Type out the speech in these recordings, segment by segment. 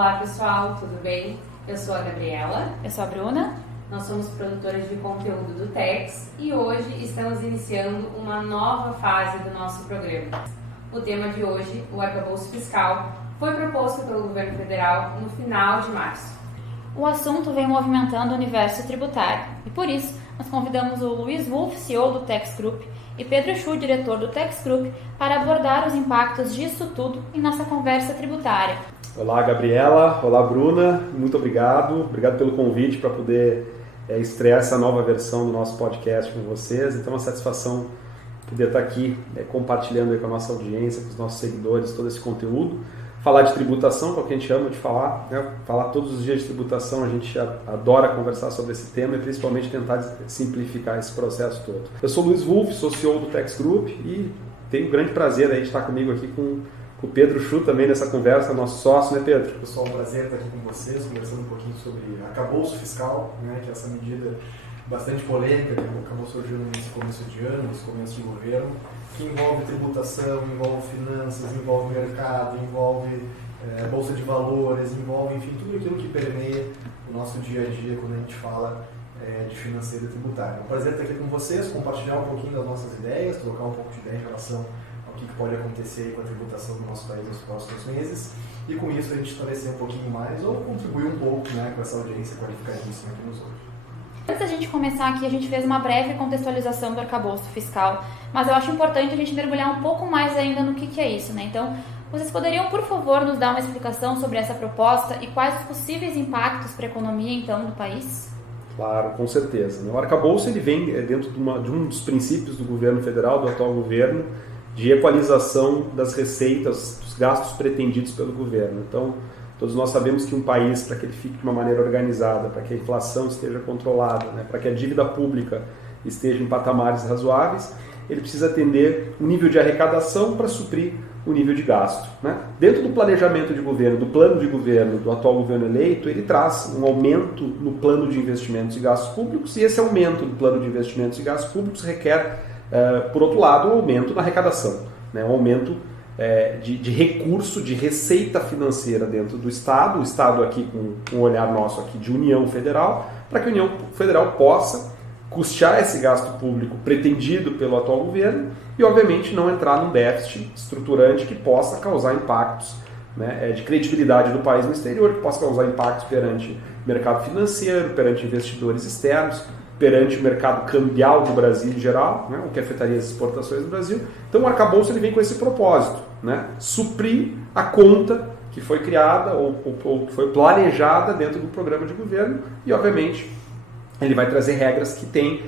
Olá pessoal, tudo bem? Eu sou a Gabriela. Eu sou a Bruna. Nós somos produtoras de conteúdo do TEX e hoje estamos iniciando uma nova fase do nosso programa. O tema de hoje, o arcabouço fiscal, foi proposto pelo governo federal no final de março. O assunto vem movimentando o universo tributário e por isso nós convidamos o Luiz Wolff, CEO do TEX Group, e Pedro Chu, diretor do TEX Group, para abordar os impactos disso tudo em nossa conversa tributária. Olá, Gabriela. Olá, Bruna. Muito obrigado. Obrigado pelo convite para poder estrear essa nova versão do nosso podcast com vocês. Então, é uma satisfação poder estar aqui compartilhando com a nossa audiência, com os nossos seguidores, todo esse conteúdo. Falar de tributação, que é o que a gente ama de falar, né? Falar todos os dias de tributação, a gente adora conversar sobre esse tema e principalmente tentar simplificar esse processo todo. Eu sou Luiz Wolff, sou CEO do TEX Group e tenho um grande prazer aí de estar comigo aqui com o Pedro Chu também nessa conversa, nosso sócio, né, Pedro? Pessoal, um prazer estar aqui com vocês, conversando um pouquinho sobre arcabouço fiscal, né, que é essa medida bastante polêmica que acabou surgindo nesse começo de ano, nesse começo de governo, que envolve tributação, envolve finanças, envolve mercado, envolve bolsa de valores, envolve, enfim, tudo aquilo que permeia o nosso dia a dia quando a gente fala de financeiro e tributário. É um prazer estar aqui com vocês, compartilhar um pouquinho das nossas ideias, trocar um pouco de ideia em relação ao que pode acontecer com a tributação do nosso país nos próximos meses e com isso a gente esclarecer um pouquinho mais ou contribuir um pouco, né, com essa audiência qualificadíssima que nos ouve. Antes da gente começar aqui, a gente fez uma breve contextualização do arcabouço fiscal, mas eu acho importante a gente mergulhar um pouco mais ainda no que é isso, né? Então, vocês poderiam, por favor, nos dar uma explicação sobre essa proposta e quais os possíveis impactos para a economia, então, do país? Claro, com certeza. O arcabouço ele vem dentro de um dos princípios do governo federal, do atual governo, de equalização das receitas, dos gastos pretendidos pelo governo. Então, todos nós sabemos que um país, para que ele fique de uma maneira organizada, para que a inflação esteja controlada, né, para que a dívida pública esteja em patamares razoáveis, ele precisa atender o nível de arrecadação para suprir o nível de gasto, né? Dentro do planejamento de governo, do plano de governo do atual governo eleito, ele traz um aumento no plano de investimentos e gastos públicos e esse aumento do plano de investimentos e gastos públicos requer, por outro lado, um aumento na arrecadação, né? Um aumento de recurso, de receita financeira dentro do Estado, o Estado aqui com um olhar nosso aqui de União Federal, para que a União Federal possa custear esse gasto público pretendido pelo atual governo e, obviamente, não entrar num déficit estruturante que possa causar impactos, né, de credibilidade do país no exterior, que possa causar impactos perante o mercado financeiro, perante investidores externos, perante o mercado cambial do Brasil em geral, né, o que afetaria as exportações do Brasil. Então o arcabouço ele vem com esse propósito, né, suprir a conta que foi criada ou que foi planejada dentro do programa de governo e, obviamente, ele vai trazer regras que têm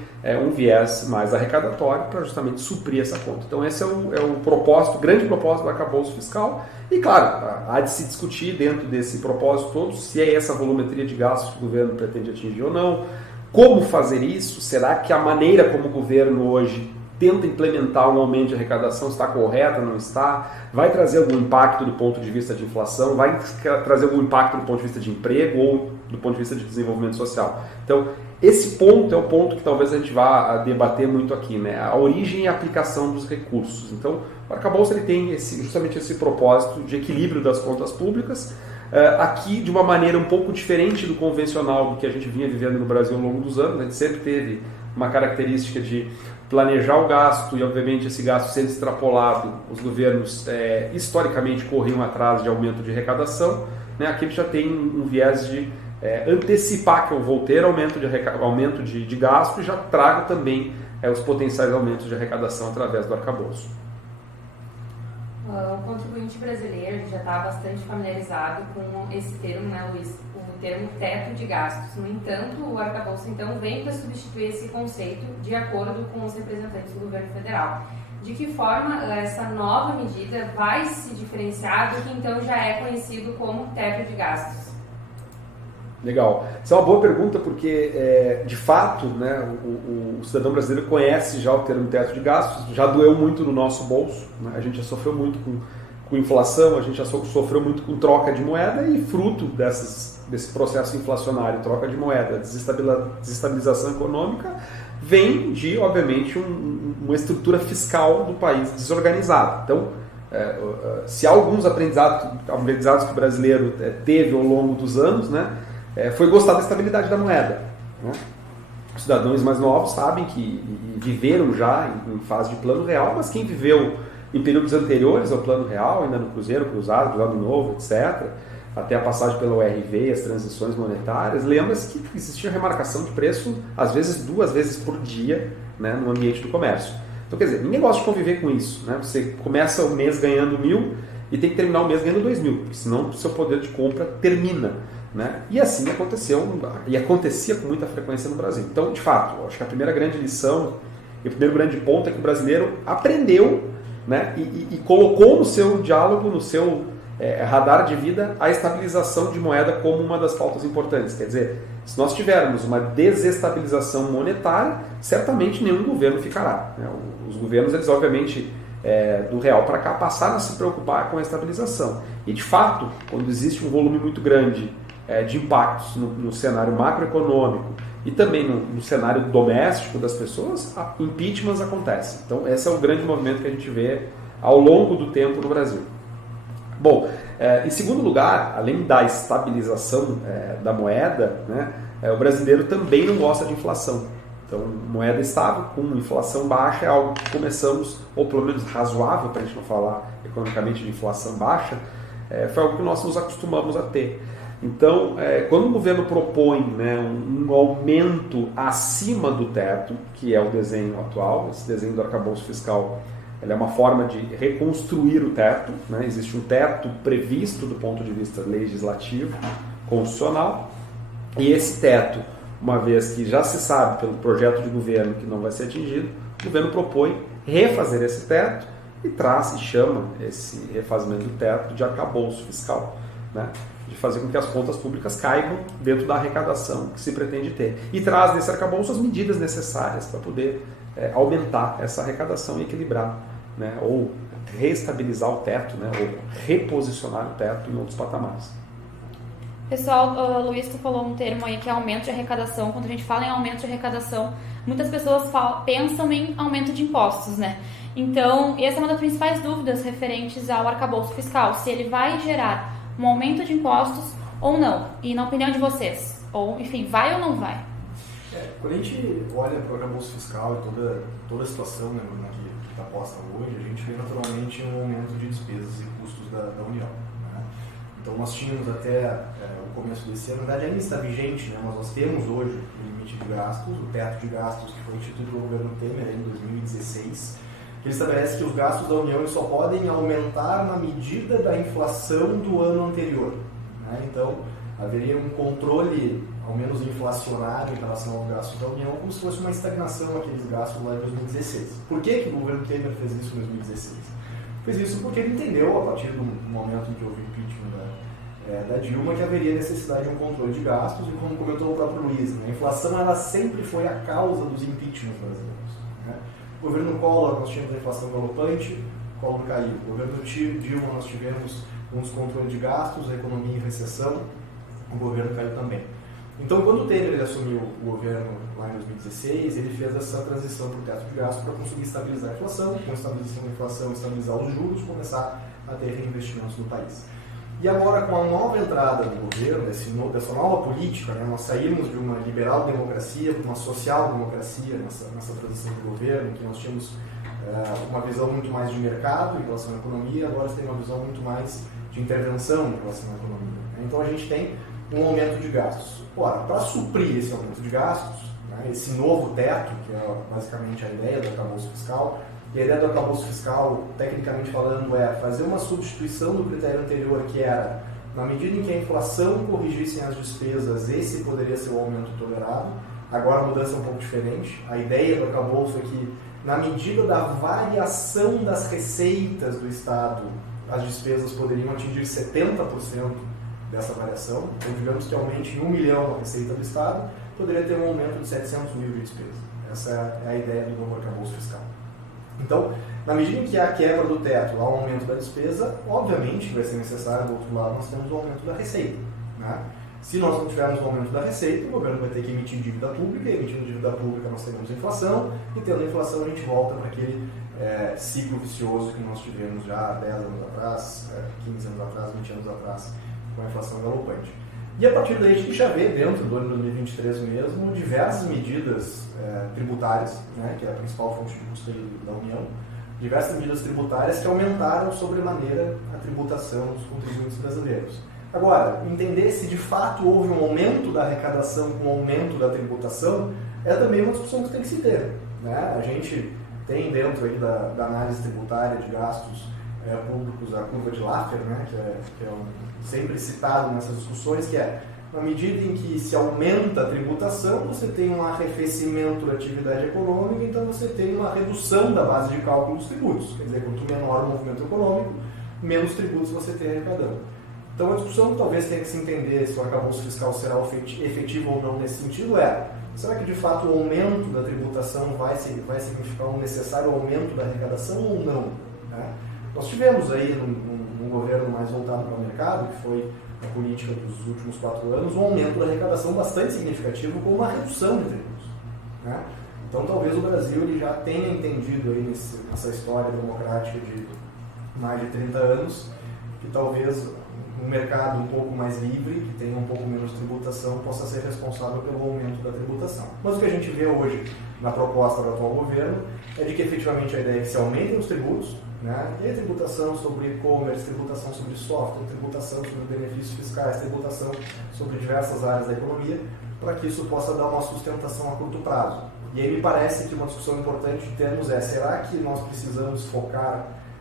um viés mais arrecadatório para justamente suprir essa conta. Então esse é o propósito, o grande propósito do arcabouço fiscal e, claro, há de se discutir dentro desse propósito todo se é essa volumetria de gastos que o governo pretende atingir ou não. Como fazer isso? Será que a maneira como o governo hoje tenta implementar um aumento de arrecadação está correta, não está? Vai trazer algum impacto do ponto de vista de inflação? Vai trazer algum impacto do ponto de vista de emprego ou do ponto de vista de desenvolvimento social? Então, esse ponto é o ponto que talvez a gente vá debater muito aqui, né? A origem e a aplicação dos recursos. Então, o arcabouço ele tem justamente esse propósito de equilíbrio das contas públicas, aqui de uma maneira um pouco diferente do convencional do que a gente vinha vivendo no Brasil ao longo dos anos. A gente sempre teve uma característica de planejar o gasto e, obviamente, esse gasto sendo extrapolado, os governos historicamente corriam atrás de aumento de arrecadação, né? Aqui a gente já tem um viés de antecipar que eu vou ter aumento de gasto e já trago também os potenciais aumentos de arrecadação através do arcabouço. O contribuinte brasileiro já está bastante familiarizado com esse termo, né, Luiz? O termo teto de gastos. No entanto, o arcabouço então vem para substituir esse conceito de acordo com os representantes do governo federal. De que forma essa nova medida vai se diferenciar do que então já é conhecido como teto de gastos? Legal. Essa é uma boa pergunta porque, de fato, né, o cidadão brasileiro conhece já o termo teto de gastos, já doeu muito no nosso bolso, né? A gente já sofreu muito com inflação, a gente já sofreu muito com troca de moeda e fruto desse processo inflacionário, troca de moeda, desestabilização econômica, vem de, obviamente, uma estrutura fiscal do país desorganizada. Então, se há alguns aprendizados que o brasileiro teve ao longo dos anos, né, foi gostar da estabilidade da moeda. Né? Os cidadãos mais novos sabem que viveram já em fase de plano real, mas quem viveu em períodos anteriores ao plano real, ainda no Cruzeiro Cruzado Novo, etc., até a passagem pela URV e as transições monetárias, lembra-se que existia remarcação de preço, às vezes 2 vezes por dia, né, no ambiente do comércio. Então, quer dizer, ninguém gosta de conviver com isso. Né? Você começa o mês ganhando 1.000 e tem que terminar o mês ganhando 2.000, porque senão o seu poder de compra termina. Né? E assim aconteceu, e acontecia com muita frequência no Brasil. Então, de fato, acho que a primeira grande lição e o primeiro grande ponto é que o brasileiro aprendeu, né, e colocou no seu diálogo, no seu radar de vida, a estabilização de moeda como uma das pautas importantes. Quer dizer, se nós tivermos uma desestabilização monetária, certamente nenhum governo ficará. Né? Os governos, eles obviamente, do real para cá, passaram a se preocupar com a estabilização. E, de fato, quando existe um volume muito grande de impactos no cenário macroeconômico e também no cenário doméstico das pessoas, impeachments acontecem. Então, esse é o grande movimento que a gente vê ao longo do tempo no Brasil. Bom, em segundo lugar, além da estabilização da moeda, né, o brasileiro também não gosta de inflação. Então, moeda estável com inflação baixa é algo que começamos, ou pelo menos razoável, para a gente não falar economicamente de inflação baixa, foi algo que nós nos acostumamos a ter. Então, quando o governo propõe, né, um aumento acima do teto, que é o desenho atual, esse desenho do arcabouço fiscal, ele é uma forma de reconstruir o teto, né? Existe um teto previsto do ponto de vista legislativo, constitucional, e esse teto, uma vez que já se sabe pelo projeto de governo que não vai ser atingido, o governo propõe refazer esse teto e traz e chama esse refazimento do teto de arcabouço fiscal, né? De fazer com que as contas públicas caibam dentro da arrecadação que se pretende ter. E traz nesse arcabouço as medidas necessárias para poder aumentar essa arrecadação e equilibrar, né, ou reestabilizar o teto, né, ou reposicionar o teto em outros patamares. Pessoal, Luiz, tu falou um termo aí que é aumento de arrecadação. Quando a gente fala em aumento de arrecadação, muitas pessoas pensam em aumento de impostos, né? Então, essa é uma das principais dúvidas referentes ao arcabouço fiscal, se ele vai gerar um aumento de impostos ou não. E na opinião de vocês, ou enfim, vai ou não vai? Quando a gente olha para o arcabouço fiscal e toda a situação, né, que está posta hoje, a gente vê naturalmente um aumento de despesas e custos da União. Né? Então nós tínhamos até o começo desse ano, na verdade ainda está vigente, né, mas nós temos hoje o limite de gastos, o teto de gastos que foi instituído pelo governo Temer em 2016, que ele estabelece que os gastos da União só podem aumentar na medida da inflação do ano anterior. Né? Então haveria um controle, ao menos inflacionário, em relação aos gastos da União, como se fosse uma estagnação aqueles gastos lá em 2016. Por que o governo Temer fez isso em 2016? Fez isso porque ele entendeu, a partir do momento em que houve impeachment da Dilma, que haveria necessidade de um controle de gastos, e como comentou o próprio Luiz, né, a inflação ela sempre foi a causa dos impeachments brasileiros. Né? O governo Collor, nós tínhamos a inflação galopante, Collor caiu. O governo Dilma, nós tivemos um descontrole de gastos, a economia em recessão, o governo caiu também. Então, quando o Temer assumiu o governo lá em 2016, ele fez essa transição para o teto de gastos para conseguir estabilizar a inflação, com estabilização da inflação, estabilizar os juros, começar a ter reinvestimentos no país. E agora, com a nova entrada do governo, dessa nova política, né, nós saímos de uma liberal-democracia para uma social-democracia nessa transição do governo, que nós tínhamos uma visão muito mais de mercado em relação à economia, agora tem uma visão muito mais de intervenção em relação à economia. Então, a gente tem um aumento de gastos. Ora, para suprir esse aumento de gastos, né, esse novo teto, que é basicamente a ideia do arcabouço fiscal, e a ideia do arcabouço fiscal, tecnicamente falando, é fazer uma substituição do critério anterior, que era, na medida em que a inflação corrigisse as despesas, esse poderia ser o aumento tolerado. Agora a mudança é um pouco diferente. A ideia do arcabouço é que, na medida da variação das receitas do Estado, as despesas poderiam atingir 70% dessa variação. Então, digamos que aumente em 1 milhão a receita do Estado, poderia ter um aumento de 700 mil de despesa. Essa é a ideia do novo arcabouço fiscal. Então, na medida em que há a quebra do teto, há um aumento da despesa, obviamente vai ser necessário, do outro lado, nós temos o aumento da receita. Né? Se nós não tivermos o aumento da receita, o governo vai ter que emitir dívida pública, e emitindo dívida pública nós teremos inflação, e tendo inflação a gente volta para aquele ciclo vicioso que nós tivemos já há 10 anos atrás, 15 anos atrás, 20 anos atrás, com a inflação galopante. E a partir daí a gente já vê dentro do ano de 2023 mesmo diversas medidas tributárias, né, que é a principal fonte de custo da União, diversas medidas tributárias que aumentaram sobremaneira a tributação dos contribuintes brasileiros. Agora, entender se de fato houve um aumento da arrecadação com o aumento da tributação é também uma discussão que tem que se ter, né? A gente tem dentro aí da análise tributária de gastos públicos a curva de Laffer, né, que é sempre citado nessas discussões, que é na medida em que se aumenta a tributação, você tem um arrefecimento da atividade econômica, então você tem uma redução da base de cálculo dos tributos. Quer dizer, quanto menor o movimento econômico, menos tributos você tem arrecadando. Então a discussão talvez tenha que se entender se o arcabouço fiscal será efetivo ou não nesse sentido será que de fato o aumento da tributação vai significar um necessário aumento da arrecadação ou não? Né? Nós tivemos aí num governo mais voltado para o mercado, que foi a política dos últimos 4 anos, um aumento da arrecadação bastante significativo com uma redução de tributos. Né? Então talvez o Brasil ele já tenha entendido aí nessa história democrática de mais de 30 anos que talvez um mercado um pouco mais livre, que tenha um pouco menos tributação, possa ser responsável pelo aumento da tributação. Mas o que a gente vê hoje na proposta do atual governo é de que efetivamente a ideia é que se aumentem os tributos, né? E a tributação sobre e-commerce, tributação sobre software, tributação sobre benefícios fiscais, tributação sobre diversas áreas da economia, para que isso possa dar uma sustentação a curto prazo. E aí me parece que uma discussão importante de termos será que nós precisamos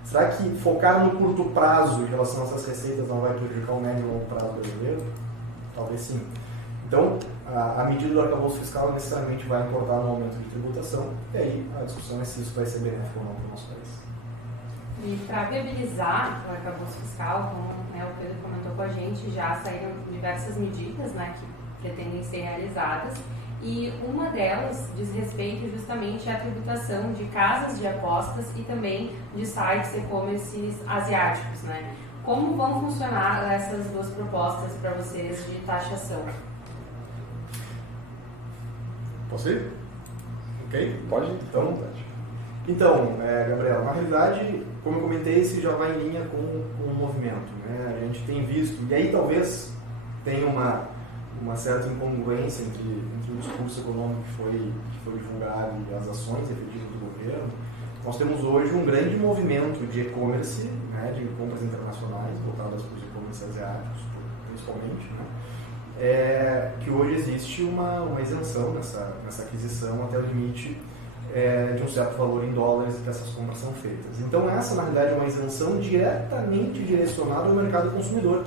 será que focar no curto prazo em relação a essas receitas não vai prejudicar o médio e longo prazo brasileiro? Talvez sim. Então, a medida do arcabouço fiscal necessariamente vai importar no aumento de tributação, e aí a discussão é se isso vai ser benéfico ou não para o nosso país. E para viabilizar o arcabouço fiscal, como o Pedro comentou com a gente, já saíram diversas medidas, né, que pretendem ser realizadas, e uma delas diz respeito justamente à tributação de casas de apostas e também de sites e-commerce asiáticos, né? Como vão funcionar essas duas propostas para vocês de taxação? Posso ir? Ok? Pode? Então, Gabriel, na realidade, como eu comentei, esse já vai em linha com o movimento, né? A gente tem visto, e aí talvez tenha uma certa incongruência entre o discurso econômico que foi divulgado e as ações efetivas do governo. Nós temos hoje um grande movimento de e-commerce, né, de compras internacionais, voltadas para os e-commerce asiáticos, principalmente, né, que hoje existe uma isenção nessa aquisição até o limite de um certo valor em dólares que essas compras são feitas. Então essa, na realidade, é uma isenção diretamente direcionada ao mercado consumidor.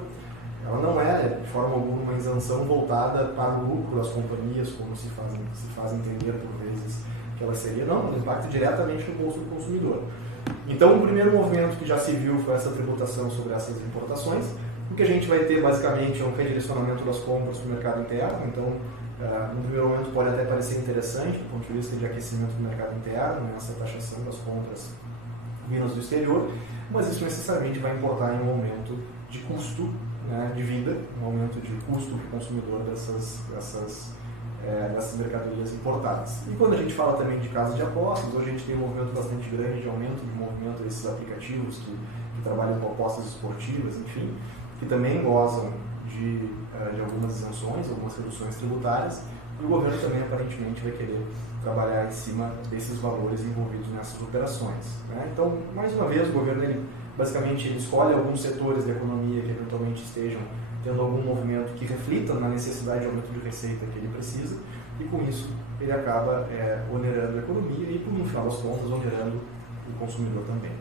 Ela não é, de forma alguma, uma isenção voltada para o lucro das companhias, como se faz entender por vezes que ela seria. Não, ela impacta diretamente no bolso do consumidor. Então, o primeiro movimento que já se viu foi essa tributação sobre essas importações. O que a gente vai ter, basicamente, é um redirecionamento das compras para o mercado interno. Então, no primeiro momento, pode até parecer interessante, do ponto de vista de aquecimento do mercado interno, né, essa taxação das compras vindas do exterior, mas isso necessariamente vai importar em um aumento de custo, né, de vida, um aumento de custo para o consumidor dessas mercadorias importadas. E quando a gente fala também de casas de apostas, hoje a gente tem um movimento bastante grande de aumento de movimento desses aplicativos que trabalham com apostas esportivas, enfim, que também gozam de algumas isenções, algumas reduções tributárias, e o governo também aparentemente vai querer trabalhar em cima desses valores envolvidos nessas operações, né? Então, mais uma vez, o governo basicamente escolhe alguns setores da economia que eventualmente estejam tendo algum movimento que reflita na necessidade de aumento de receita que ele precisa, e com isso ele acaba onerando a economia e, no final das contas, onerando o consumidor também.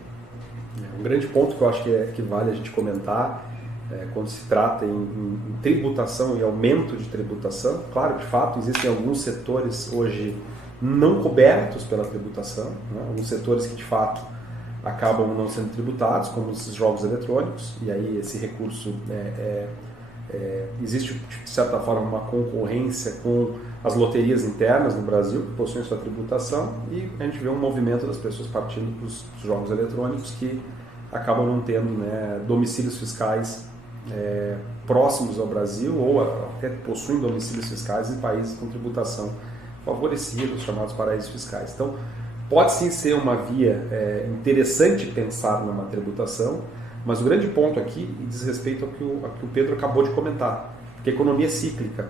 Um grande ponto que eu acho que vale a gente comentar quando se trata em tributação e aumento de tributação. Claro, de fato, existem alguns setores hoje não cobertos pela tributação, né? Alguns setores que de fato acabam não sendo tributados, como esses jogos eletrônicos, e aí esse recurso existe de certa forma uma concorrência com as loterias internas no Brasil, que possuem sua tributação, e a gente vê um movimento das pessoas partindo para os jogos eletrônicos que acabam não tendo, né, domicílios fiscais próximos ao Brasil, ou até possuem domicílios fiscais em países com tributação favorecida, os chamados paraísos fiscais. Então, pode sim ser uma via interessante pensar numa tributação, mas o grande ponto aqui diz respeito ao que o Pedro acabou de comentar, que a economia é cíclica.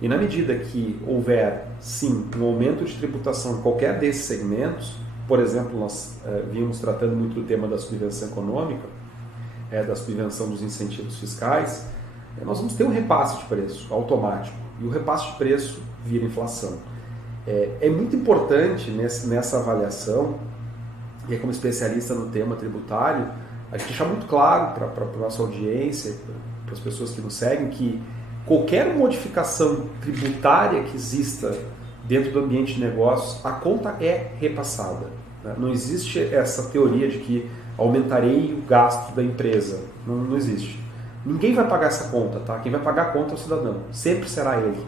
E na medida que houver, sim, um aumento de tributação em qualquer desses segmentos, por exemplo, nós vimos tratando muito do tema da subvenção econômica, da subvenção dos incentivos fiscais, nós vamos ter um repasse de preço automático, e o repasse de preço vira inflação. É muito importante nessa avaliação, e como especialista no tema tributário, a gente deixar muito claro para a nossa audiência, para as pessoas que nos seguem, que qualquer modificação tributária que exista dentro do ambiente de negócios, a conta é repassada. Né? Não existe essa teoria de que aumentarei o gasto da empresa. Não existe. Ninguém vai pagar essa conta, tá? Quem vai pagar a conta é o cidadão. Sempre será ele.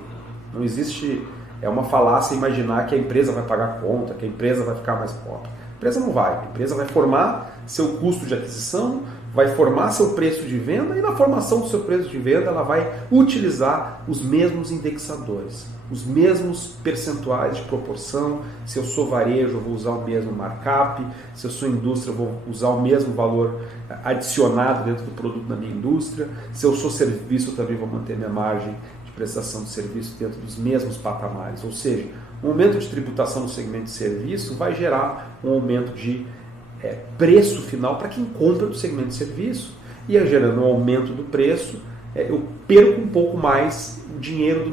Não existe... É uma falácia imaginar que a empresa vai pagar a conta, que a empresa vai ficar mais pobre. A empresa não vai. A empresa vai formar seu custo de aquisição, vai formar seu preço de venda, e na formação do seu preço de venda ela vai utilizar os mesmos indexadores, os mesmos percentuais de proporção. Se eu sou varejo, eu vou usar o mesmo markup. Se eu sou indústria, eu vou usar o mesmo valor adicionado dentro do produto da minha indústria. Se eu sou serviço, eu também vou manter minha margem prestação de serviço dentro dos mesmos patamares. Ou seja, um aumento de tributação no segmento de serviço vai gerar um aumento de preço final para quem compra do segmento de serviço, e gerando um aumento do preço, eu perco um pouco mais o dinheiro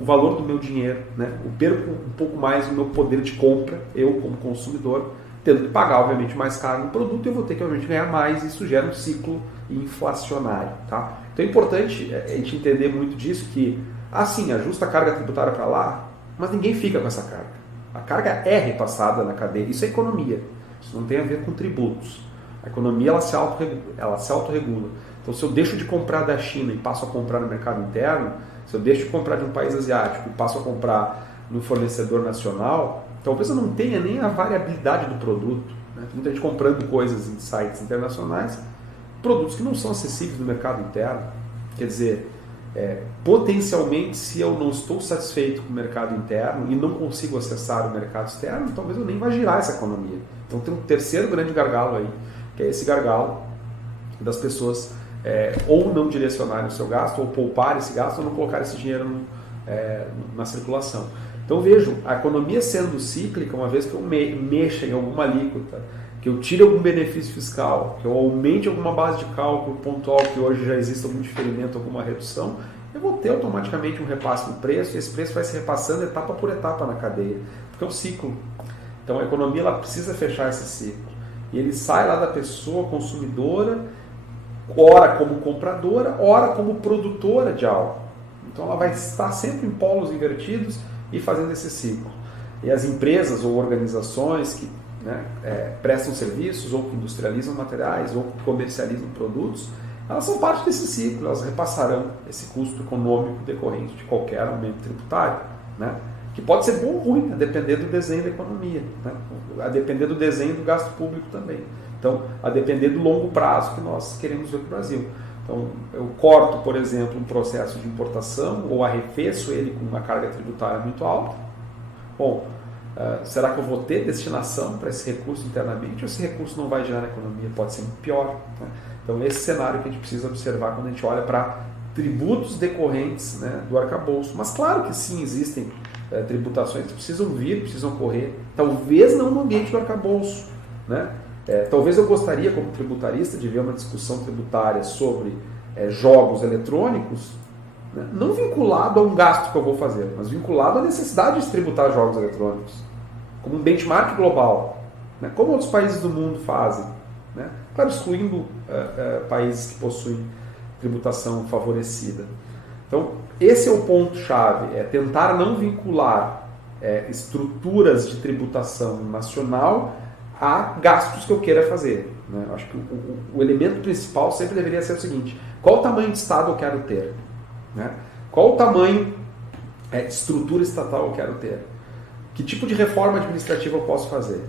o valor do meu dinheiro, né? Eu perco um pouco mais o meu poder de compra, eu como consumidor, tendo que pagar obviamente mais caro no produto, eu vou ter que obviamente ganhar mais, e isso gera um ciclo inflacionário, tá? Então é importante a gente entender muito disso, que sim, ajusta a carga tributária para lá, mas ninguém fica com essa carga. A carga é repassada na cadeia, isso é economia, isso não tem a ver com tributos. A economia ela se autorregula. Então se eu deixo de comprar da China e passo a comprar no mercado interno, se eu deixo de comprar de um país asiático e passo a comprar no fornecedor nacional, talvez eu não tenha nem a variabilidade do produto, né? Tem muita gente comprando coisas em sites internacionais, produtos que não são acessíveis no mercado interno. Quer dizer, potencialmente, se eu não estou satisfeito com o mercado interno e não consigo acessar o mercado externo, talvez eu nem vá girar essa economia. Então tem um terceiro grande gargalo aí, que é esse gargalo das pessoas ou não direcionarem o seu gasto, ou poupar esse gasto, ou não colocar esse dinheiro na circulação. Então vejo, a economia sendo cíclica, uma vez que eu mexa em alguma alíquota, que eu tire algum benefício fiscal, que eu aumente alguma base de cálculo pontual, que hoje já existe algum diferimento, alguma redução, eu vou ter automaticamente um repasse no preço, e esse preço vai se repassando etapa por etapa na cadeia, porque é um ciclo. Então a economia ela precisa fechar esse ciclo. E ele sai lá da pessoa consumidora, ora como compradora, ora como produtora de algo. Então ela vai estar sempre em polos invertidos e fazendo esse ciclo. E as empresas ou organizações que prestam serviços, ou que industrializam materiais, ou que comercializam produtos, elas são parte desse ciclo, elas repassarão esse custo econômico decorrente de qualquer aumento tributário, né? Que pode ser bom ou ruim, a depender do desenho da economia, né? A depender do desenho do gasto público também. Então, a depender do longo prazo que nós queremos ver para o Brasil. Então, eu corto, por exemplo, um processo de importação, ou arrefeço ele com uma carga tributária muito alta. Bom, será que eu vou ter destinação para esse recurso internamente, ou esse recurso não vai gerar na economia? Pode ser pior, né? Então, esse cenário que a gente precisa observar quando a gente olha para tributos decorrentes, né, do arcabouço. Mas claro que sim, existem tributações que precisam vir, precisam correr, talvez não no ambiente do arcabouço, né? Talvez eu gostaria, como tributarista, de ver uma discussão tributária sobre jogos eletrônicos, né, não vinculado a um gasto que eu vou fazer, mas vinculado à necessidade de tributar jogos eletrônicos, como um benchmark global, né, como outros países do mundo fazem, né? Claro, excluindo países que possuem tributação favorecida. Então, esse é o ponto-chave, tentar não vincular estruturas de tributação nacional a gastos que eu queira fazer, né? Acho que o elemento principal sempre deveria ser o seguinte: qual o tamanho de Estado eu quero ter, né? Qual o tamanho de estrutura estatal eu quero ter? Que tipo de reforma administrativa eu posso fazer?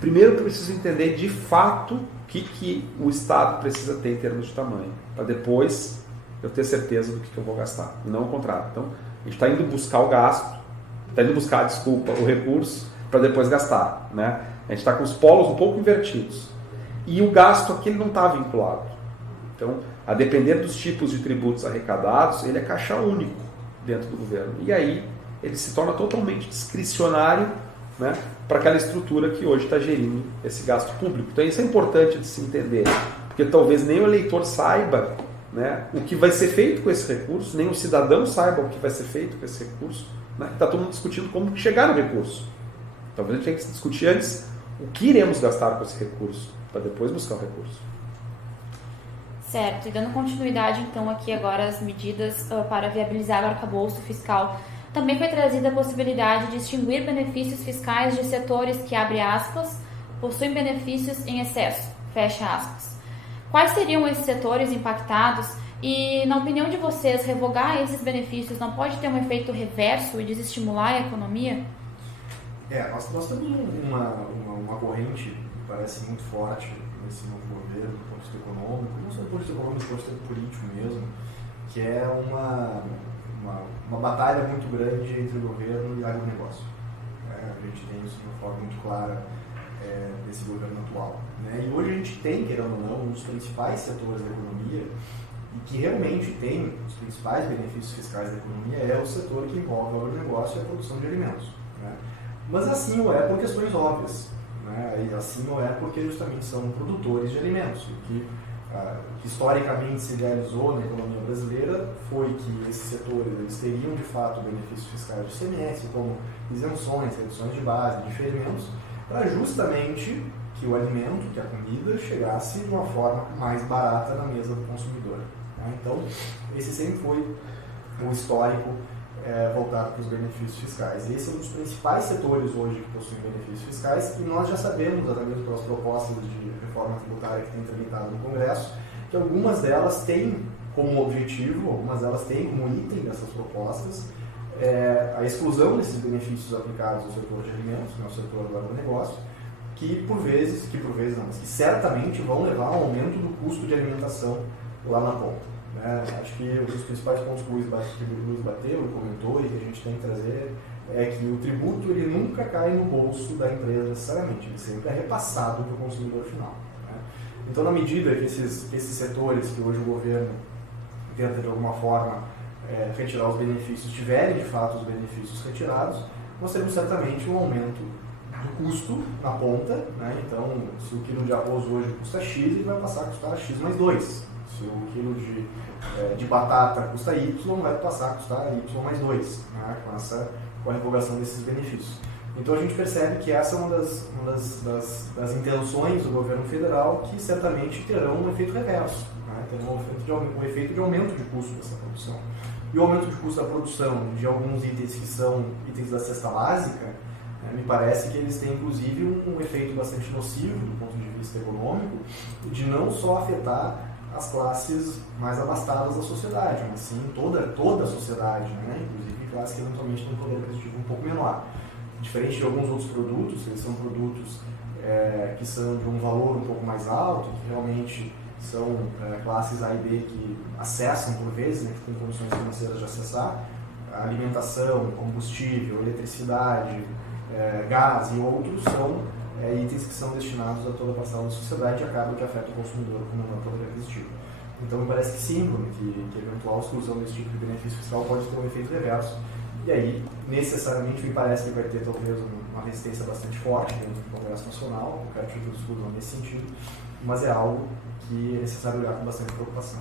Primeiro eu preciso entender de fato o que o Estado precisa ter em termos de tamanho, para depois eu ter certeza do que eu vou gastar, e não o contrário. Então, a gente está indo buscar o gasto, o recurso, para depois gastar, né? A gente está com os polos um pouco invertidos. E o gasto aqui ele não está vinculado. Então, a depender dos tipos de tributos arrecadados, ele é caixa único dentro do governo. E aí ele se torna totalmente discricionário, né, para aquela estrutura que hoje está gerindo esse gasto público. Então isso é importante de se entender, porque talvez nem o eleitor saiba, né, o que vai ser feito com esse recurso, nem o cidadão saiba o que vai ser feito com esse recurso. Né? Está todo mundo discutindo como chegar no recurso. Talvez a gente tenha que discutir antes o que iremos gastar com esse recurso, para depois buscar o recurso. Certo, e dando continuidade então aqui agora às medidas para viabilizar o arcabouço fiscal, também foi trazida a possibilidade de extinguir benefícios fiscais de setores que, abre aspas, possuem benefícios em excesso, fecha aspas. Quais seriam esses setores impactados e, na opinião de vocês, revogar esses benefícios não pode ter um efeito reverso e desestimular a economia? Nós temos uma corrente que parece muito forte nesse novo governo, do ponto de vista econômico, não só do ponto de vista econômico, do ponto de vista político mesmo, que é uma batalha muito grande entre o governo e o agronegócio. A gente tem isso de uma forma muito clara desse governo atual. Né? E hoje a gente tem, querendo ou não, um dos principais setores da economia e que realmente tem os principais benefícios fiscais da economia é o setor que envolve o agronegócio e a produção de alimentos. Né? Mas assim não é por questões óbvias. Né? E assim não é porque justamente são produtores de alimentos. O que historicamente se realizou na economia brasileira foi que esses setores eles teriam de fato benefícios fiscais de ICMS, como isenções, reduções de base, diferimentos, para justamente que o alimento, que a comida, chegasse de uma forma mais barata na mesa do consumidor. Né? Então, esse sempre foi o histórico voltado para os benefícios fiscais. Esse é um dos principais setores hoje que possuem benefícios fiscais e nós já sabemos, através pelas propostas de reforma tributária que tem tramitado no Congresso, que algumas delas têm como objetivo, algumas delas têm como item dessas propostas a exclusão desses benefícios aplicados ao setor de alimentos, no setor do agronegócio, que certamente vão levar a um aumento do custo de alimentação lá na ponta. Acho que um dos principais pontos que o Luiz bateu e comentou e que a gente tem que trazer é que o tributo ele nunca cai no bolso da empresa necessariamente, ele sempre é repassado para o consumidor final. Né? Então, na medida que esses setores que hoje o governo tenta de alguma forma retirar os benefícios, tiverem de fato os benefícios retirados, nós teremos certamente um aumento do custo na ponta. Né? Então, se o quilo de arroz hoje custa X, ele vai passar a custar X mais 2. Se o quilo de batata custa Y, vai passar a custar Y mais 2, né, com a revogação desses benefícios. Então a gente percebe que essa é uma das intenções do governo federal que certamente terão um efeito reverso, né, terão um efeito de aumento de custo dessa produção. E o aumento de custo da produção de alguns itens que são itens da cesta básica, me parece que eles têm inclusive um efeito bastante nocivo do ponto de vista econômico, de não só afetar as classes mais abastadas da sociedade, mas sim toda a sociedade, né? Inclusive classes que eventualmente têm um poder aquisitivo um pouco menor. Diferente de alguns outros produtos, eles são produtos que são de um valor um pouco mais alto, que realmente são classes A e B que acessam por vezes, né, com condições financeiras de acessar, a alimentação, combustível, eletricidade, gás e outros são itens que são destinados a toda a parcela da sociedade e acaba que afeta o consumidor com menor poder aquisitivo. Então me parece que sim, que a eventual exclusão desse tipo de benefício fiscal pode ter um efeito reverso. E aí, necessariamente, me parece que vai ter talvez uma resistência bastante forte dentro do Congresso Nacional, qualquer tipo de exclusão nesse sentido, mas é algo que é necessário olhar com bastante preocupação.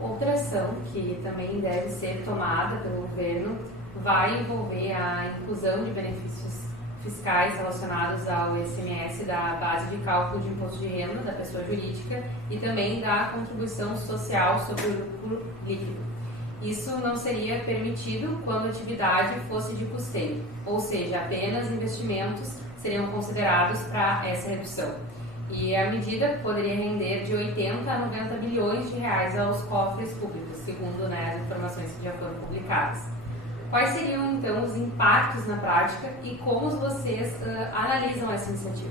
Outra ação que também deve ser tomada pelo governo vai envolver a inclusão de benefícios fiscais relacionados ao ICMS da base de cálculo de imposto de renda da pessoa jurídica e também da contribuição social sobre o lucro líquido. Isso não seria permitido quando a atividade fosse de custeio, ou seja, apenas investimentos seriam considerados para essa redução. E a medida poderia render de 80 a 90 bilhões de reais aos cofres públicos, segundo as informações que já foram publicadas. Quais seriam, então, os impactos na prática e como vocês analisam essa iniciativa?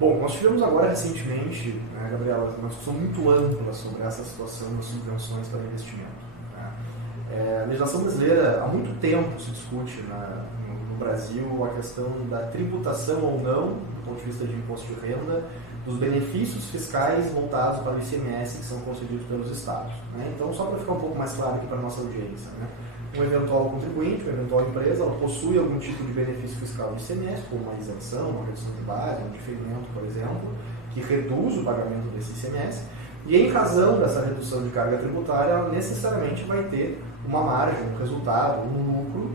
Bom, nós tivemos agora recentemente, né, Gabriela, uma discussão muito ampla sobre essa situação das subvenções para investimento. Né? A legislação brasileira, há muito tempo se discute no no Brasil a questão da tributação ou não, do ponto de vista de imposto de renda, dos benefícios fiscais voltados para o ICMS que são concedidos pelos estados. Né? Então, só para ficar um pouco mais claro aqui para a nossa audiência, né? Um eventual contribuinte, uma eventual empresa, ela possui algum tipo de benefício fiscal do ICMS, como uma isenção, uma redução de base, um diferimento, por exemplo, que reduz o pagamento desse ICMS, e em razão dessa redução de carga tributária, ela necessariamente vai ter uma margem, um resultado, um lucro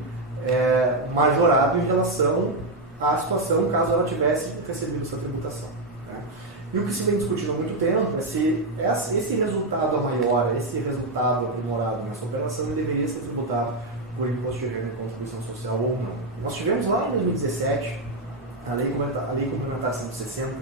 majorado em relação à situação caso ela tivesse recebido essa tributação. Né? E o que se vem discutindo há muito tempo é se esse resultado maior, esse resultado aprimorado nessa operação, ele deveria ser tributado por imposto de renda e contribuição social ou não. Nós tivemos lá em 2017 a Lei Complementar 160,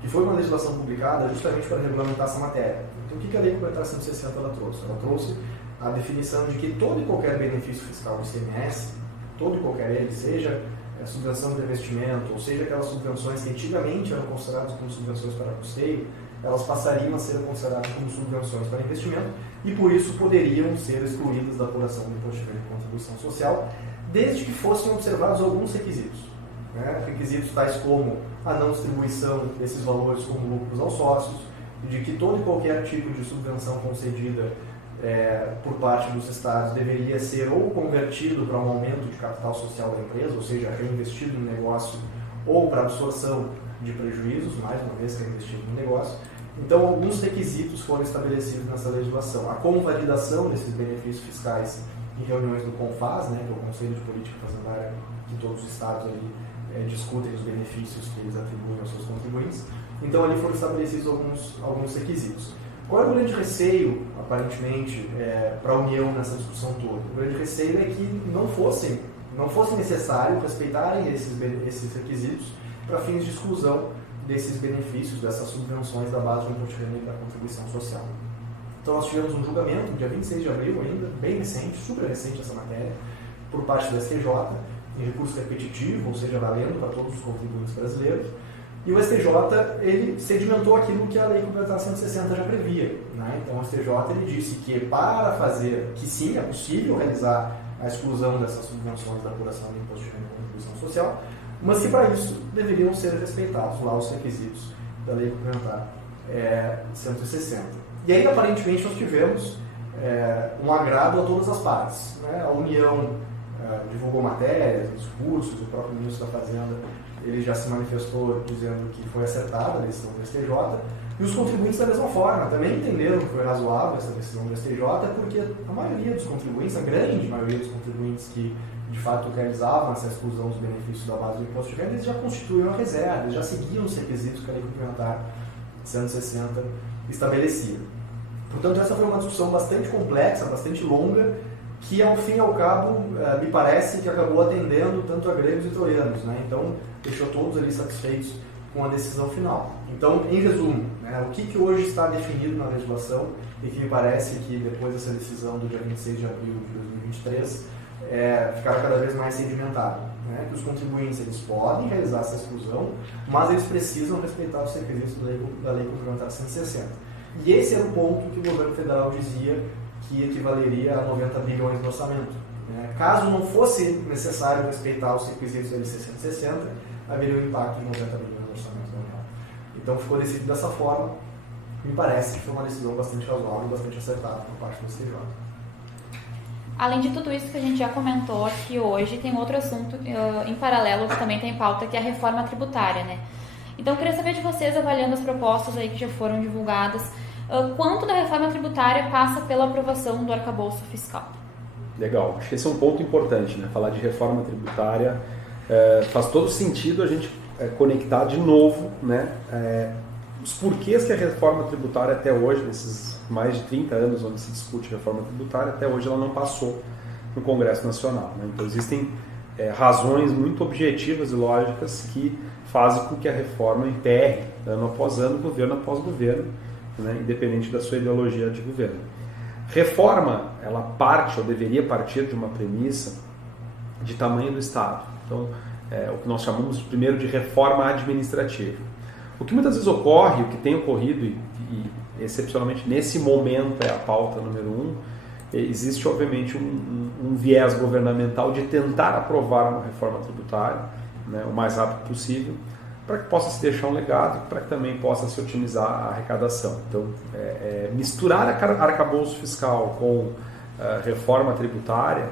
que foi uma legislação publicada justamente para regulamentar essa matéria. Então, o que a Lei Complementar 160 ela trouxe? Ela trouxe a definição de que todo e qualquer benefício fiscal do ICMS, todo e qualquer ele, seja subvenção de investimento, ou seja, aquelas subvenções que antigamente eram consideradas como subvenções para custeio, elas passariam a ser consideradas como subvenções para investimento e, por isso, poderiam ser excluídas da apuração do imposto de renda e contribuição social, desde que fossem observados alguns requisitos. Né? Requisitos tais como a não distribuição desses valores como lucros aos sócios, de que todo e qualquer tipo de subvenção concedida por parte dos estados deveria ser ou convertido para um aumento de capital social da empresa, ou seja, reinvestido no negócio, ou para absorção de prejuízos, mais uma vez reinvestido no negócio. Então, alguns requisitos foram estabelecidos nessa legislação. A convalidação desses benefícios fiscais em reuniões do CONFAS, né, que é o Conselho de Política Fazendária, que todos os estados ali discutem os benefícios que eles atribuem aos seus contribuintes. Então, ali foram estabelecidos alguns requisitos. Qual é o grande receio, aparentemente, para a União nessa discussão toda? O grande receio é que não fosse necessário respeitarem esses requisitos para fins de exclusão desses benefícios, dessas subvenções da base do imposto de renda e da contribuição social. Então, nós tivemos um julgamento, no dia 26 de abril ainda, bem recente, super recente essa matéria, por parte do STJ, em recurso repetitivo, ou seja, valendo para todos os contribuintes brasileiros. E o STJ, ele sedimentou aquilo que a Lei Complementar 160 já previa. Né? Então, o STJ ele disse que para fazer, que sim, é possível realizar a exclusão dessas subvenções da apuração do imposto de renda e contribuição social, mas que para isso deveriam ser respeitados lá os requisitos da Lei Complementar 160. E aí, aparentemente, nós tivemos um agrado a todas as partes. Né? A União divulgou matérias, discursos, o próprio ministro da Fazenda ele já se manifestou dizendo que foi acertada a decisão do STJ, e os contribuintes da mesma forma também entenderam que foi razoável essa decisão do STJ, porque a maioria dos contribuintes, a grande maioria dos contribuintes que de fato realizavam essa exclusão dos benefícios da base do imposto de renda, eles já constituíam a reserva, eles já seguiam os requisitos que a Lei Complementar 160 estabelecia. Portanto, essa foi uma discussão bastante complexa, bastante longa, que ao fim e ao cabo, me parece que acabou atendendo tanto a gregos e troianos, né? Então, deixou todos ali satisfeitos com a decisão final. Então, em resumo, né, o que hoje está definido na legislação e que me parece que depois dessa decisão do dia 26 de abril de 2023 ficará cada vez mais sedimentado, né? Que os contribuintes eles podem realizar essa exclusão, mas eles precisam respeitar os requisitos da Lei Complementar 160. E esse era o ponto que o governo federal dizia que equivaleria a 90 bilhões no orçamento. Né? Caso não fosse necessário respeitar os requisitos da LC 160, haveria um impacto de 90 bilhões no orçamento da União. Então ficou decidido dessa forma. Me parece que foi uma decisão bastante razoável e bastante acertada por parte do STJ. Além de tudo isso que a gente já comentou aqui hoje, tem outro assunto em paralelo que também tem em pauta, que é a reforma tributária, né? Então eu queria saber de vocês, avaliando as propostas aí que já foram divulgadas, quanto da reforma tributária passa pela aprovação do arcabouço fiscal? Legal, acho que esse é um ponto importante, né? Falar de reforma tributária faz todo sentido a gente conectar de novo, né? Os porquês que a reforma tributária até hoje, nesses mais de 30 anos onde se discute reforma tributária, até hoje ela não passou no Congresso Nacional. Né? Então existem razões muito objetivas e lógicas que fazem com que a reforma emperre ano após ano, governo após governo, né? Independente da sua ideologia de governo. Reforma, ela parte ou deveria partir de uma premissa de tamanho do Estado. Então, o que nós chamamos primeiro de reforma administrativa. O que muitas vezes ocorre, o que tem ocorrido e excepcionalmente nesse momento é a pauta número 1, existe obviamente um viés governamental de tentar aprovar uma reforma tributária, né, o mais rápido possível, para que possa se deixar um legado, para que também possa se otimizar a arrecadação. Então, misturar arcabouço fiscal com reforma tributária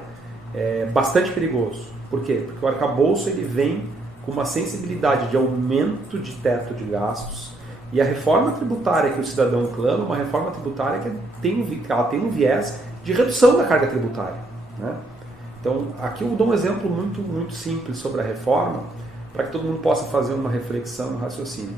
é bastante perigoso. Por quê? Porque o arcabouço ele vem com uma sensibilidade de aumento de teto de gastos, e a reforma tributária que o cidadão clama é uma reforma tributária que ela tem um viés de redução da carga tributária, né? Então, aqui eu dou um exemplo muito, muito simples sobre a reforma, para que todo mundo possa fazer uma reflexão, um raciocínio.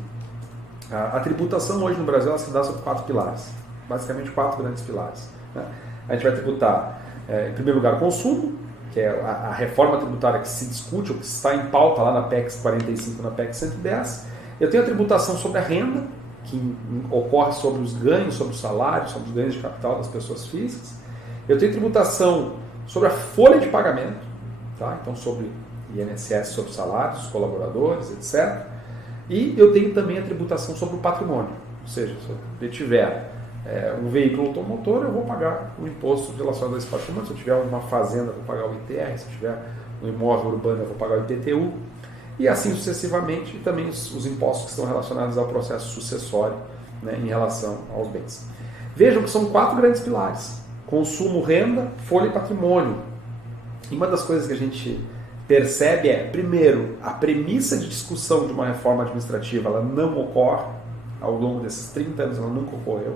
A tributação hoje no Brasil ela se dá sobre 4 pilares, basicamente 4 grandes pilares, né? A gente vai tributar, em primeiro lugar, o consumo, que é a reforma tributária que se discute, ou que está em pauta lá na PEC 45 e na PEC 110. Eu tenho a tributação sobre a renda, que ocorre sobre os ganhos, sobre os salários, sobre os ganhos de capital das pessoas físicas. Eu tenho tributação sobre a folha de pagamento, tá? Então sobre INSS, sobre salários, colaboradores, etc. E eu tenho também a tributação sobre o patrimônio, ou seja, se eu tiver um veículo automotor, eu vou pagar o imposto relacionado a esse patrimônio. Se eu tiver uma fazenda, eu vou pagar o ITR. Se eu tiver um imóvel urbano, eu vou pagar o IPTU. E assim sucessivamente, e também os impostos que estão relacionados ao processo sucessório, né, em relação aos bens. Vejam que são 4 grandes pilares: consumo, renda, folha e patrimônio. E uma das coisas que a gente percebe primeiro, a premissa de discussão de uma reforma administrativa ela não ocorre. Ao longo desses 30 anos ela nunca ocorreu,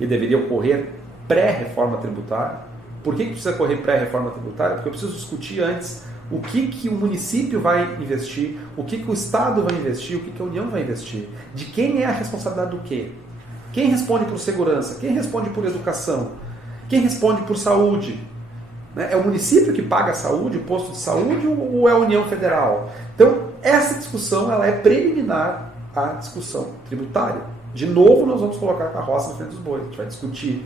e deveria ocorrer pré-reforma tributária. Por que precisa ocorrer pré-reforma tributária? Porque eu preciso discutir antes o que o município vai investir, o que o Estado vai investir, o que a União vai investir. De quem é a responsabilidade do quê? Quem responde por segurança? Quem responde por educação? Quem responde por saúde? É o município que paga a saúde, o posto de saúde, ou é a União Federal? Então, essa discussão ela é preliminar à discussão tributária. De novo, nós vamos colocar a carroça na frente dos bois. A gente vai discutir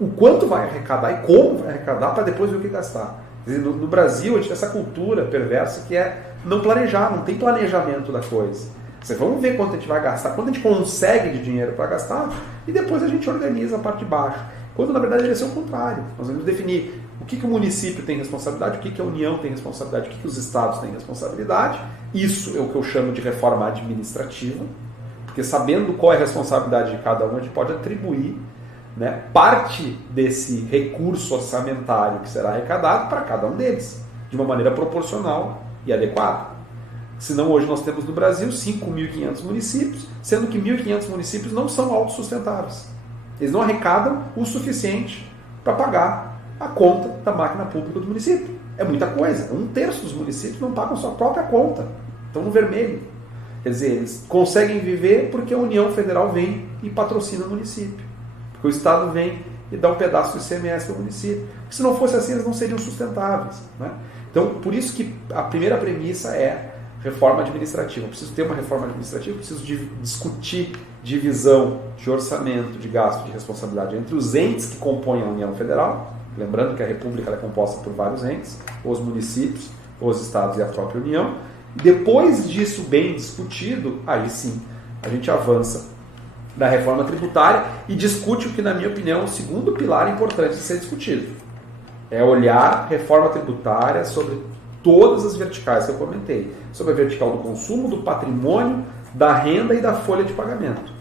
o quanto vai arrecadar e como vai arrecadar para depois ver o que gastar. No Brasil, a gente tem essa cultura perversa que é não planejar, não tem planejamento da coisa. Vamos ver quanto a gente vai gastar, quanto a gente consegue de dinheiro para gastar, e depois a gente organiza a parte de baixo. Quando na verdade deve ser o contrário. Nós vamos definir o que o município tem responsabilidade, o que a União tem responsabilidade, o que os estados têm responsabilidade. Isso é o que eu chamo de reforma administrativa, porque sabendo qual é a responsabilidade de cada um, a gente pode atribuir, né, parte desse recurso orçamentário que será arrecadado para cada um deles, de uma maneira proporcional e adequada. Senão hoje nós temos no Brasil 5.500 municípios, sendo que 1.500 municípios não são autossustentáveis. Eles não arrecadam o suficiente para pagar a conta da máquina pública do município. É muita coisa. 1/3 dos municípios não pagam sua própria conta. Estão no vermelho. Quer dizer, eles conseguem viver porque a União Federal vem e patrocina o município. Porque o Estado vem e dá um pedaço do ICMS para o município. Porque se não fosse assim, eles não seriam sustentáveis, né? Então, por isso que a primeira premissa é reforma administrativa. Eu preciso ter uma reforma administrativa, eu preciso discutir divisão de orçamento, de gasto, de responsabilidade entre os entes que compõem a União Federal. Lembrando que a República é composta por vários entes, os municípios, os estados e a própria União. Depois disso bem discutido, aí sim, a gente avança na reforma tributária e discute o que, na minha opinião, é o segundo pilar importante de ser discutido. É olhar reforma tributária sobre todas as verticais que eu comentei. Sobre a vertical do consumo, do patrimônio, da renda e da folha de pagamento.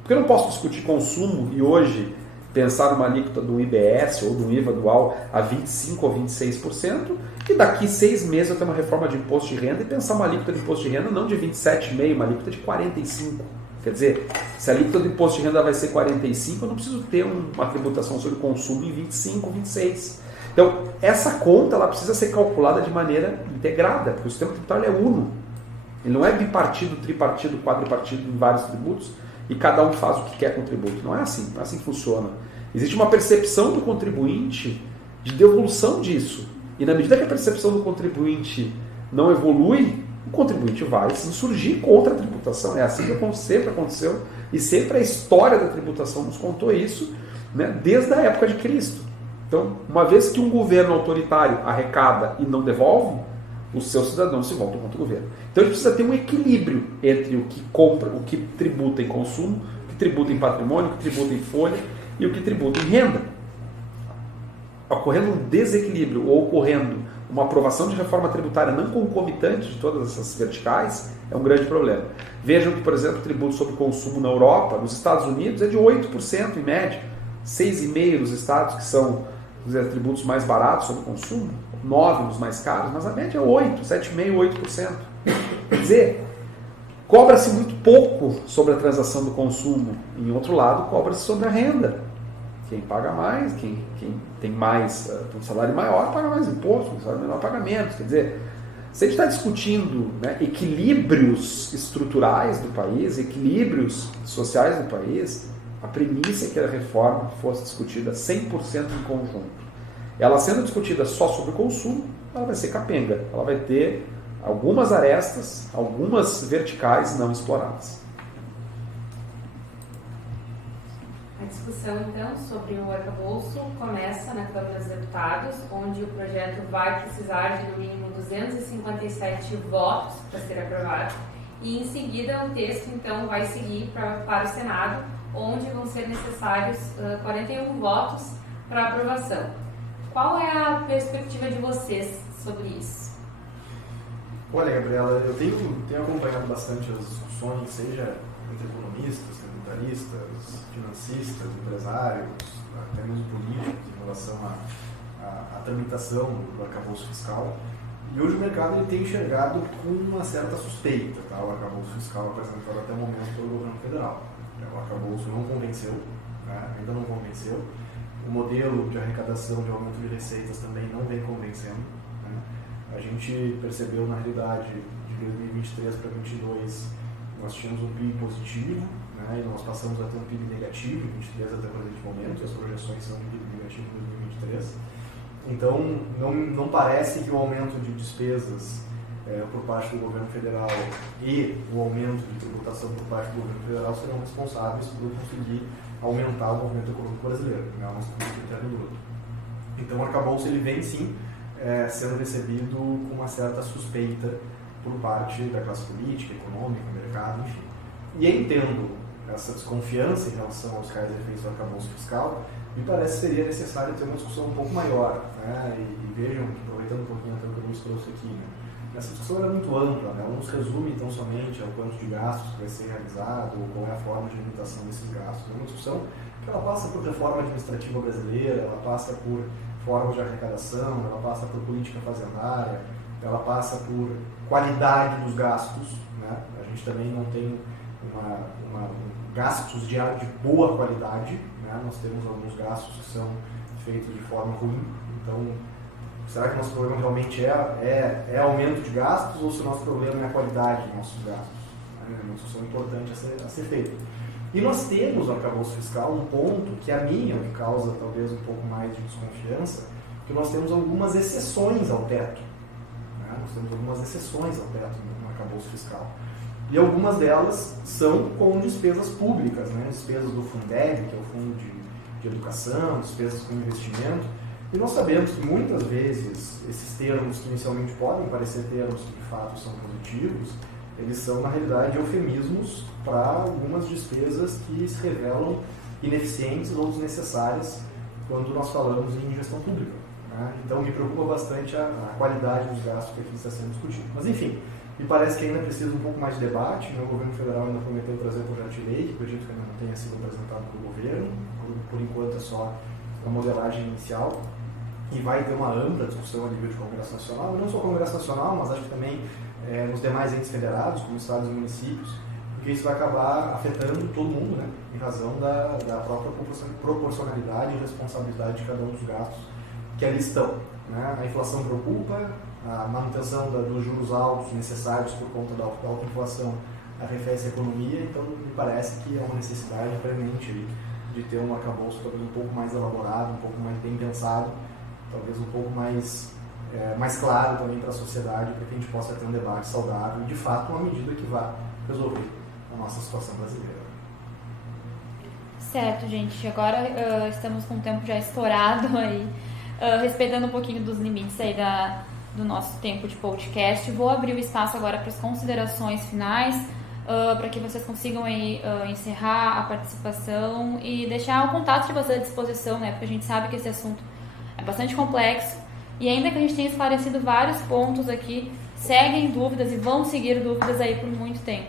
Porque eu não posso discutir consumo e hoje pensar numa alíquota do IBS ou do IVA dual a 25% ou 26%, e daqui 6 meses eu tenho uma reforma de imposto de renda e pensar uma alíquota de imposto de renda não de 27,5%, uma alíquota de 45%. Quer dizer, se a alíquota do imposto de renda vai ser 45%, eu não preciso ter uma tributação sobre o consumo em 25% ou 26%. Então, essa conta ela precisa ser calculada de maneira integrada, porque o sistema tributário é uno. Ele não é bipartido, tripartido, quadripartido em vários tributos e cada um faz o que quer com o tributo. Não é assim que funciona. Existe uma percepção do contribuinte de devolução disso. E na medida que a percepção do contribuinte não evolui, o contribuinte vai se insurgir contra a tributação. É assim que sempre aconteceu e sempre a história da tributação nos contou isso, né, desde a época de Cristo. Então, uma vez que um governo autoritário arrecada e não devolve, os seus cidadãos se voltam contra o governo. Então, a gente precisa ter um equilíbrio entre o que compra, o que tributa em consumo, o que tributa em patrimônio, o que tributa em folha e o que tributa em renda. ocorrendo um desequilíbrio ou ocorrendo uma aprovação de reforma tributária não concomitante de todas essas verticais, é um grande problema. Vejam que, por exemplo, o tributo sobre consumo na Europa, nos Estados Unidos, é de 8% em média, 6,5% nos estados que são os tributos mais baratos sobre consumo, 9% nos mais caros, mas a média é 8%, 7,5%, 8%. Quer dizer, cobra-se muito pouco sobre a transação do consumo. Em outro lado, cobra-se sobre a renda. Quem paga mais, quem tem mais, tem um salário maior, paga mais imposto, quem tem um salário menor paga menos. Quer dizer, se a gente está discutindo, né, equilíbrios estruturais do país, equilíbrios sociais do país, a premissa é que a reforma fosse discutida 100% em conjunto. Ela sendo discutida só sobre o consumo, ela vai ser capenga. Ela vai ter algumas arestas, algumas verticais não exploradas. A discussão, então, sobre o arcabouço começa na Câmara dos Deputados, onde o projeto vai precisar de, no mínimo, 257 votos para ser aprovado. E, em seguida, o texto, então, vai seguir para o Senado, onde vão ser necessários 41 votos para aprovação. Qual é a perspectiva de vocês sobre isso? Olha, Gabriela, eu tenho acompanhado bastante as discussões, seja entre economistas, tributaristas, financistas, empresários, até mesmo políticos, em relação à tramitação do arcabouço fiscal. E hoje o mercado ele tem enxergado com uma certa suspeita, tá? O arcabouço fiscal apresentado até o momento pelo governo federal. O arcabouço não convenceu, né? Ainda não convenceu. O modelo de arrecadação de aumento de receitas também não vem convencendo. Né? A gente percebeu, na realidade, de 2023 para 2022, nós tínhamos um PIB positivo, né? E nós passamos a ter um PIB negativo em 2023 até o presente momento, e as projeções são de PIB negativo em 2023. Então, não parece que o aumento de despesas por parte do governo federal e o aumento de tributação por parte do governo federal serão responsáveis por conseguir aumentar o movimento econômico brasileiro, né, o nosso produto interno bruto. Então, o arcabouço ele vem sim sendo recebido com uma certa suspeita por parte da classe política, econômica, mercado, enfim. E entendo essa desconfiança em relação aos reais efeitos do arcabouço fiscal, me parece que seria necessário ter uma discussão um pouco maior, né? E vejam, aproveitando um pouquinho até o que eu nos trouxe aqui, né? Essa discussão é muito ampla, né? Ela não se resume então somente ao quanto de gastos que vai ser realizado ou qual é a forma de limitação desses gastos. É uma discussão que ela passa por reforma administrativa brasileira, ela passa por formas de arrecadação, ela passa por política fazendária, ela passa por qualidade dos gastos, né? A gente também não tem gastos de boa qualidade, né? Nós temos alguns gastos que são feitos de forma ruim, então será que o nosso problema realmente é aumento de gastos ou se o nosso problema é a qualidade dos nossos gastos? É uma discussão importante a ser feita. E nós temos no arcabouço fiscal um ponto que é a minha, que causa talvez um pouco mais de desconfiança, que nós temos algumas exceções ao teto. Né? Nós temos algumas exceções ao teto no arcabouço fiscal. E algumas delas são com despesas públicas, né? Despesas do Fundeb, que é o Fundo de Educação, despesas com investimento. E nós sabemos que muitas vezes esses termos que inicialmente podem parecer termos que de fato são positivos, eles são na realidade eufemismos para algumas despesas que se revelam ineficientes ou desnecessárias quando nós falamos em gestão pública. Né? Então me preocupa bastante a qualidade dos gastos que aqui está sendo discutido. Mas enfim, me parece que ainda precisa um pouco mais de debate. O governo federal ainda prometeu trazer o projeto de lei, que acredito que ainda não tenha sido apresentado pelo governo, por enquanto é só a modelagem inicial. E vai ter uma ampla discussão a nível de Congresso Nacional, não só o Congresso Nacional, mas acho que também nos demais entes federados, como estados e municípios, porque isso vai acabar afetando todo mundo, né, em razão da própria proporcionalidade e responsabilidade de cada um dos gastos que ali estão. Né? A inflação preocupa, a manutenção dos juros altos necessários por conta da alta inflação arrefece a economia, então me parece que é uma necessidade premente de ter um arcabouço talvez um pouco mais elaborado, um pouco mais bem pensado, talvez um pouco mais claro também para a sociedade, para que a gente possa ter um debate saudável e, de fato, uma medida que vá resolver a nossa situação brasileira. Certo, gente. Agora estamos com o tempo já estourado aí, respeitando um pouquinho dos limites aí do nosso tempo de podcast. Vou abrir o espaço agora para as considerações finais, para que vocês consigam aí, encerrar a participação e deixar o contato de vocês à disposição, né? Porque a gente sabe que esse assunto É bastante complexo e ainda que a gente tenha esclarecido vários pontos aqui, seguem dúvidas e vão seguir dúvidas aí por muito tempo.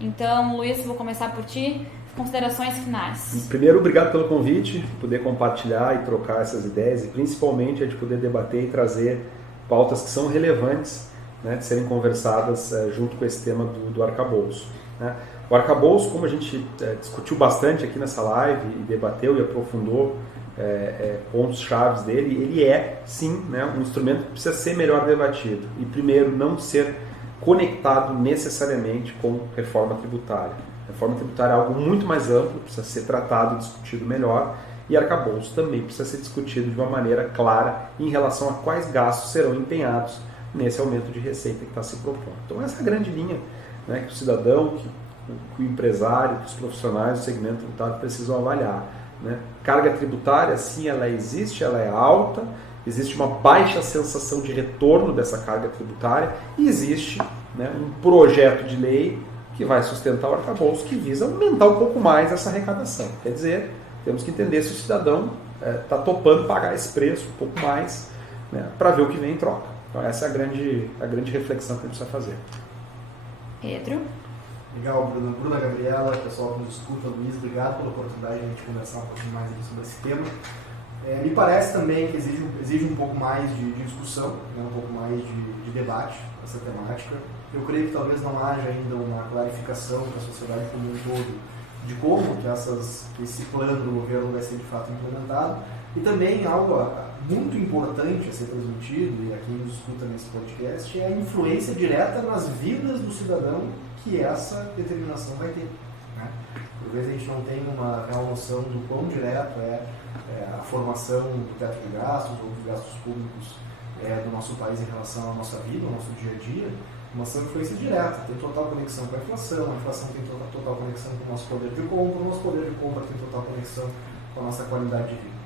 Então, Luiz, vou começar por ti. Considerações finais. Primeiro, obrigado pelo convite, poder compartilhar e trocar essas ideias e principalmente de poder debater e trazer pautas que são relevantes, né, de serem conversadas junto com esse tema do arcabouço. Né? O arcabouço, como a gente discutiu bastante aqui nessa live e debateu e aprofundou pontos chaves dele, ele é, sim, né, um instrumento que precisa ser melhor debatido e, primeiro, não ser conectado necessariamente com reforma tributária. Reforma tributária é algo muito mais amplo, precisa ser tratado e discutido melhor, e arcabouço também precisa ser discutido de uma maneira clara em relação a quais gastos serão empenhados nesse aumento de receita que está se propondo. Então essa é a grande linha, né, que o cidadão, que o empresário, que os profissionais do segmento tributário precisam avaliar. Né? Carga tributária, sim, ela existe, ela é alta, existe uma baixa sensação de retorno dessa carga tributária e existe, né, um projeto de lei que vai sustentar o arcabouço, que visa aumentar um pouco mais essa arrecadação. Quer dizer, temos que entender se o cidadão está topando pagar esse preço um pouco mais, né, para ver o que vem em troca. Então essa é a grande reflexão que a gente precisa fazer. Pedro? Legal, Bruna, Gabriela, pessoal que nos escuta, Luiz, obrigado pela oportunidade de a gente conversar um pouquinho mais sobre esse tema. Me parece também que exige um pouco mais de discussão, né, um pouco mais de debate essa temática. Eu creio que talvez não haja ainda uma clarificação para a sociedade como um todo de como que esse plano do governo vai ser de fato implementado. E também algo muito importante a ser transmitido, e a quem nos escuta nesse podcast, é a influência direta nas vidas do cidadão que essa determinação vai ter. Né? Por vezes a gente não tem uma real noção do quão direto é a formação do teto de gastos ou dos gastos públicos do nosso país em relação à nossa vida, ao nosso dia a dia. Uma influência direta, tem total conexão com a inflação tem total conexão com o nosso poder de compra, o nosso poder de compra tem total conexão com a nossa qualidade de vida.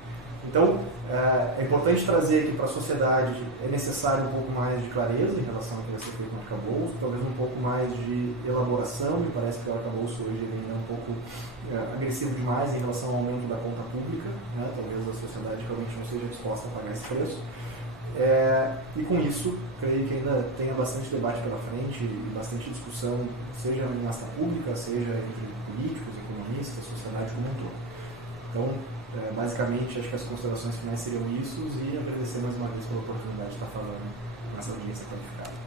Então, é importante trazer aqui para a sociedade, é necessário um pouco mais de clareza em relação ao que vai ser feito no arcabouço, talvez um pouco mais de elaboração, me parece que o arcabouço hoje ele é um pouco agressivo demais em relação ao aumento da conta pública, né? Talvez a sociedade realmente não seja disposta a pagar esse preço. E com isso, creio que ainda tenha bastante debate pela frente e bastante discussão, seja na massa pública, seja entre políticos, economistas, sociedade como um todo. Então, basicamente, acho que as considerações finais seriam isso e agradecer mais uma vez pela oportunidade de estar falando nessa audiência qualificada.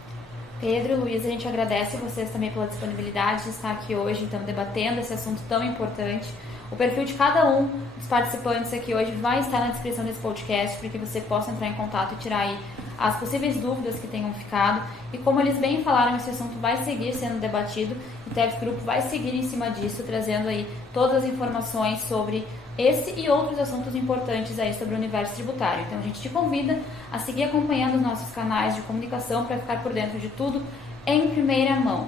Pedro e Luiz, a gente agradece vocês também pela disponibilidade de estar aqui hoje, então, debatendo esse assunto tão importante. O perfil de cada um dos participantes aqui hoje vai estar na descrição desse podcast para que você possa entrar em contato e tirar aí as possíveis dúvidas que tenham ficado. E como eles bem falaram, esse assunto vai seguir sendo debatido. O TEVS Group vai seguir em cima disso, trazendo aí todas as informações sobre esse e outros assuntos importantes aí sobre o universo tributário. Então a gente te convida a seguir acompanhando os nossos canais de comunicação para ficar por dentro de tudo em primeira mão.